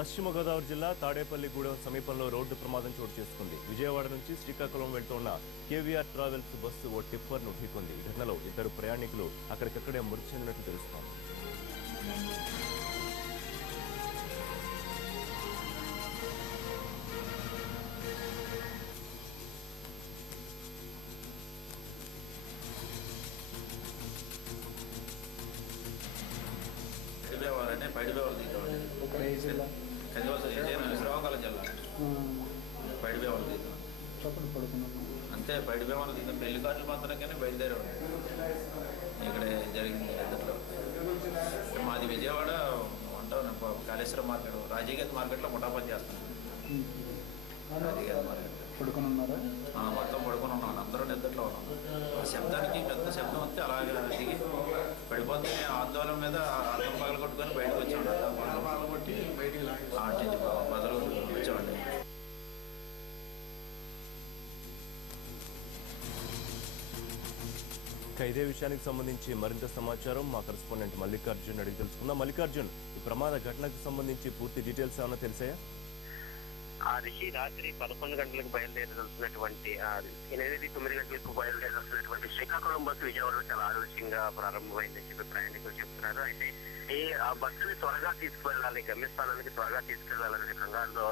పశ్చిమ గోదావరి జిల్లా తాడేపల్లిగూడెం సమీపంలో రోడ్డు ప్రమాదం చోటు చేసుకుంది. విజయవాడ నుంచి శ్రీకాకుళం వెళ్తున్న కేవీఆర్ ట్రావెల్స్ బస్సు ఓ టిప్పర్ను ఢీకొంది. ఈ ఘటనలో ఇద్దరు ప్రయాణికులు అక్కడికక్కడే మృతి చెందినట్లు తెలుస్తోంది. పైడిబేవాళ్ళు శ్రీకాకుళం జిల్లా పైడిబేవాళ్ళు తీద్దాం అంతే. పైడిబేవాళ్ళు తీద్దాం పెళ్లి కార్డులు మాత్రమే బయలుదేరేవాడు. ఇక్కడ జరిగింది ఎదుట్లో. మాది విజయవాడ ఉంటాను కాళేశ్వరం మార్కెట్ రాజీగేట్ మార్కెట్లో ముఠా పని చేస్తాను. రాజీగేట్ మార్కెట్ మొత్తం పడుకొని ఉన్నాను. అందరూ నిద్రలో ఉన్నాను. ఆ శబ్దానికి పెద్ద శబ్దం వస్తే అలాగే దిగి పడిపోతే ఆందోళన మీద అర్థం పగలు కొట్టుకొని బయటకు వచ్చాడు. అర్థం పగలు కొట్టి బయటికి బదులు వచ్చామండి. ఇదే విషయానికి సంబంధించి మరింత సమాచారం మా కరెస్పాండెంట్ మల్లికార్జున్ అడిగి తెలుసుకుందాం. మల్లికార్జున్, ఈ ప్రమాద ఘటనకు సంబంధించి పూర్తి డీటెయిల్స్ ఏమైనా తెలిసాయా? రిషి రాత్రి 11 గంటలకు బయలుదేరాల్సినటువంటి 8-9 గంటలకు బయలుదేరాల్సినటువంటి శ్రీకాకుళం బస్సు విజయవాడలో చాలా ఆలస్యంగా ప్రారంభమైందని చెప్పి ప్రయాణికులు చెప్తున్నారు. అయితే ఆ బస్సుని త్వరగా తీసుకువెళ్ళాలి, గమ్యస్థానానికి త్వరగా తీసుకెళ్లాలనే కంగారులో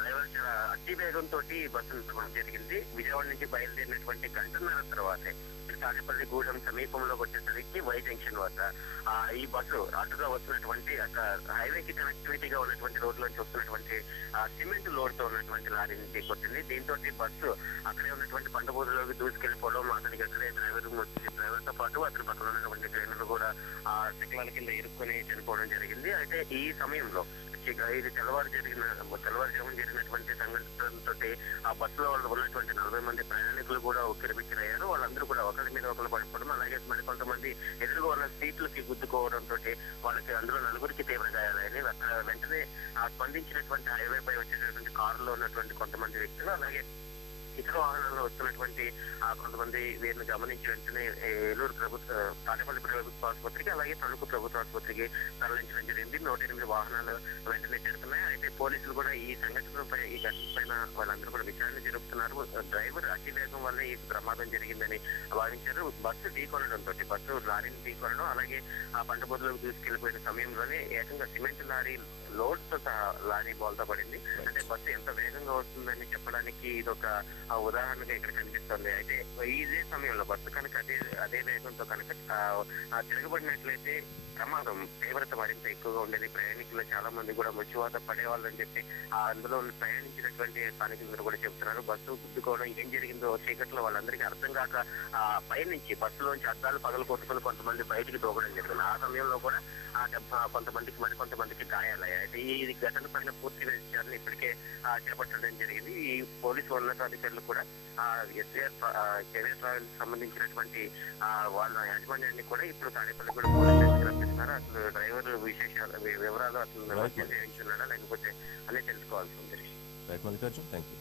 డ్రైవర్ చాలా అతి వేగంతో బస్సును నడపడం జరిగింది. విజయవాడ నుంచి బయలుదేరినటువంటి గంటన్నర తర్వాతే తాడేపల్లిగూడెం సమీపంలోకి వచ్చేసరికి వై జంక్షన్ వద్ద ఈ బస్సు అటుగా వస్తున్నటువంటి హైవేకి కనెక్టివిటీగా ఉన్నటువంటి రోడ్లోంచి వస్తున్నటువంటి సిమెంట్ లోడ్ తో ఉన్నటువంటి లారీని కొట్టింది. దీంతో బస్సు అక్కడే ఉన్నటువంటి పంటబూరులోకి దూసుకెళ్లిపోవడం, అతనికి అక్కడే డ్రైవర్ తో పాటు అతని పక్కన ఉన్నటువంటి ట్రైనర్లు కూడా శిఖలాల కింద ఇరుక్కుని చనిపోవడం జరిగింది. అయితే ఈ సమయంలో ఇది తెల్లవారుజామున జరిగినటువంటి సంఘటనతో ఆ బస్సులో ఉన్నటువంటి 40 మంది ప్రయాణికులు కూడా ఉక్కిరిబిక్కిరయ్యారు. వాళ్ళందరూ కూడా ఒకరి మీద ఒకరు పడిపోవడం, అలాగే మరి కొంతమంది ఎదురుగా ఉన్న సీట్లకి గుద్దుకోవడంతో వాళ్ళకి అందులో 4గురికి తీవ్ర గాయాలని వెంటనే స్పందించినటువంటి హైవేపై వచ్చేటటువంటి కారులో ఉన్నటువంటి కొంతమంది వ్యక్తులు, అలాగే ఇతర వాహనాల్లో వస్తున్నటువంటి కొంతమంది వీరిని గమనించి వెంటనే ఏలూరు తాడేపల్లి ప్రభుత్వ ఆసుపత్రికి అలాగే తణుకు ప్రభుత్వ ఆసుపత్రికి తరలించడం జరిగింది. 108 వాహనాలు వెంటనే చేరుతున్నాయి. అయితే పోలీసులు కూడా ఈ సంఘటనపై ఈ ఘటన పైన వాళ్ళందరూ కూడా విచారణ జరుపుతున్నారు. డ్రైవర్ అతి వేగం వల్ల ఈ ప్రమాదం జరిగిందని భావించారు. బస్సు ఢీకొనడంతో బస్సు లారీని ఢీకొనడం, అలాగే ఆ పంటబొద్దులకు దూసుకెళ్లిపోయిన సమయంలోనే ఏకంగా సిమెంట్ లారీ లోడ్ తో లారీ బోల్తా పడింది. అంటే బస్సు ఎంత వేగంగా వస్తుందని చెప్పడానికి ఇదొక ఉదాహరణగా ఇక్కడ కనిపిస్తుంది. అయితే ఇదే సమయంలో బస్సు కనుక అదే వేగంతో కనుక తిరగబడినట్లయితే ప్రమాదం తీవ్రత మరింత ఎక్కువగా ఉండేది. ప్రయాణికులు చాలా మంది కూడా మృత్యువాత పడేవాళ్ళని చెప్పి అందులో ప్రయాణించినటువంటి స్థానికులు కూడా చెబుతున్నారు. బస్సు గుద్దుకోవడం ఏం జరిగిందో చీకట్లో వాళ్ళందరికీ అర్థం కాక పైనుంచి బస్సులోంచి అద్దాలు పగలు కొట్టుకుని కొంతమంది బయటికి దూకడం జరిగింది. ఆ సమయంలో కూడా మరికొంతమందికి గాయాలయ్యాయి. అయితే ఈ ఘటన పైన పూర్తి విషయాన్ని ఇప్పటికే చేపట్టడం జరిగింది. ఈ పోలీసు ఉన్నతాధికారులు కూడా కేవీఆర్ ట్రావెల్స్ సంబంధించినటువంటి వాళ్ళ యాజమాన్యాన్ని కూడా ఇప్పుడు తాడేపల్లి కూడా పోలీస్ స్టేషన్ రప్పిస్తున్నారు. అసలు డ్రైవర్ వివరాలు అసలు చేయించున్నాడా లేకపోతే అనే తెలుసుకోవాల్సి ఉంది. Right Mallikarjun, thank you.